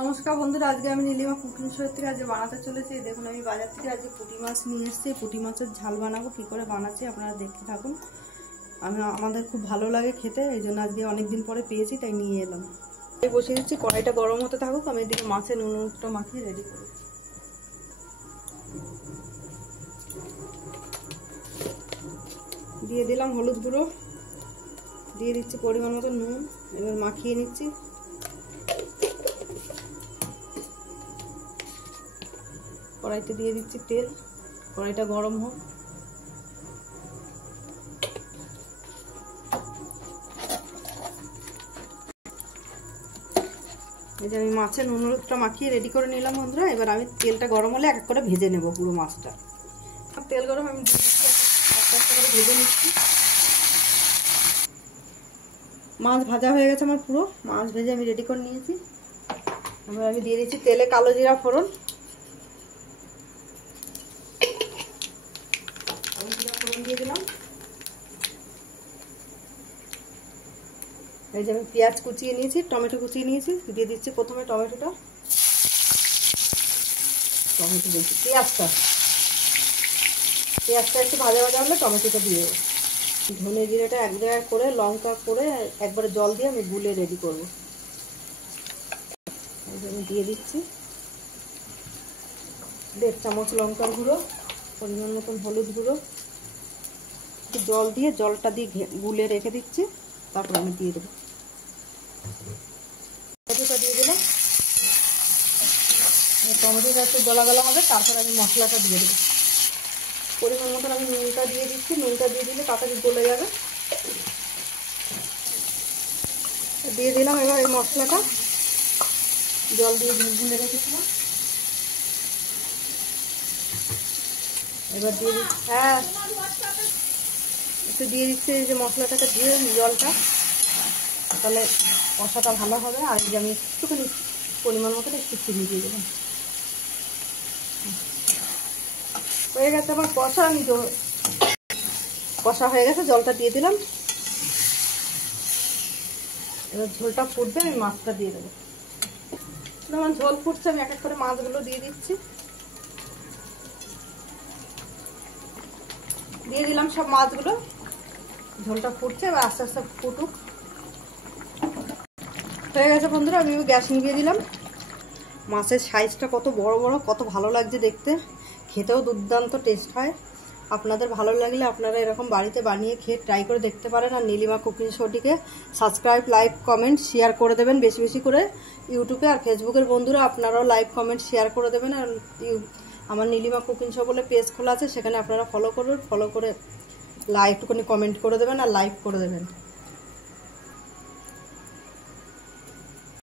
নমস্কার বন্ধুরা, আজকে আমি নীলিমা কুকিং শো থেকে আজ বানাতে চলেছি। দেখুন আমি বাজার থেকে আজকে পুঁটি মাছ নিয়ে এসেছি। পুঁটি মাছের ঝাল বানাবো। কি করে বানাচ্ছি আপনারা দেখতে থাকুন। আমাদের খুব ভালো লাগে খেতে, এই জন্য আজকে অনেকদিন পরে পেয়েছি, তাই নিয়ে এলাম। বসিয়ে দিচ্ছি, কড়াইটা গরম হতে থাকুক। আমি এদিকে মাছের নুনটা মাখিয়ে রেডি করব। দিয়ে দিলাম হলুদ গুঁড়ো, দিয়ে দিচ্ছি পরিমাণ মতো নুন। এবার মাখিয়ে নিচ্ছি। কড়াইতে দিয়ে দিচ্ছি তেল, কড়াইটা গরম হোক। এই যে আমি মাছের নুন হলুদটা মাখিয়ে রেডি করে নিলাম বন্ধুরা। এবার আমি তেলটা গরম হলে এক এক করে ভেজে নেব পুরো মাছটা। তেল গরম, আমি একটা একটা করে ভেজে নিচ্ছি। মাছ ভাজা হয়ে গেছে আমার, পুরো মাছ ভেজে আমি রেডি করে নিয়েছি। এবার আমি দিয়ে দিচ্ছি তেলে কালো জিরা ফোড়ন। দিয়ে দিলাম। এই যে আমি পেঁয়াজ কুচিয়ে নিয়েছি, টমেটো কুচিয়ে নিয়েছি, দিয়ে দিচ্ছি প্রথমে টমেটো বলছি পেঁয়াজটা একটু ভাজা ভাজা হলে টমেটোটা দিয়ে দেবো। ধনে জিরেটা এক জায়গায় করে, লঙ্কা করে একবারে জল দিয়ে আমি গুলে রেডি করবো। আমি দিয়ে দিচ্ছি 1.5 চামচ লঙ্কার গুঁড়ো, পরিমাণ মতন হলুদ গুঁড়ো, জল দিয়ে জলটা দিয়ে গুলে রেখে দিচ্ছি। তারপর আমি দিয়ে দেবো, টমেটোটা দিয়ে দিলাম। টমেটোটা একটু গলা গলা হবে, তারপর আমি মশলাটা দিয়ে দেবো। পরিমাণ মতন আমি নুনটা দিয়ে দিচ্ছি। নুনটা দিয়ে দিলে তাড়াতাড়ি গলে যাবে। দিয়ে দিলাম এবার এই মশলাটা, জল দিয়ে গুলে রেখেছিলাম। এবার দিয়ে দিচ্ছি, একটু দিয়ে দিচ্ছি এই যে মশলাটাকে দিয়ে জলটা, তাহলে কষাটা ভালো হবে। আর এই যে আমি একটুখানি পরিমাণ মতো একটু চিনি দিয়ে দেবো। হয়ে গেছে আমার কষা। আমি কষা হয়ে গেছে, জলটা দিয়ে দিলাম। এবার ঝোলটা ফুটবে, আমি মাছটা দিয়ে দেবো। যেমন ঝোল ফুটছে, আমি এক এক করে মাছগুলো দিয়ে দিচ্ছি। দিয়ে দিলাম সব মাছগুলো। ঝোলটা ফুটছে, এবার আস্তে আস্তে ফুটুক। হয়ে গেছে বন্ধুরা, আমি গ্যাস নিভিয়ে দিলাম। মাছের সাইজটা কত বড় বড়, কত ভালো লাগছে দেখতে, খেতেও দুর্দান্ত টেস্ট হয়। আপনাদের ভালো লাগলে আপনারা এরকম বাড়িতে বানিয়ে খেয়ে ট্রাই করে দেখতে পারেন। আর নীলিমা কুকিং শোটিকে সাবস্ক্রাইব, লাইক, কমেন্ট, শেয়ার করে দেবেন বেশি বেশি করে। ইউটিউবে আর ফেসবুকের বন্ধুরা আপনারাও লাইক, কমেন্ট, শেয়ার করে দেবেন। আর আমার নীলিমা কুকিং শো বলে পেজ খোলা আছে, সেখানে আপনারা ফলো করবেন। ফলো করে একটুখানি কমেন্ট করে দেবেন আর লাইক করে দেবেন।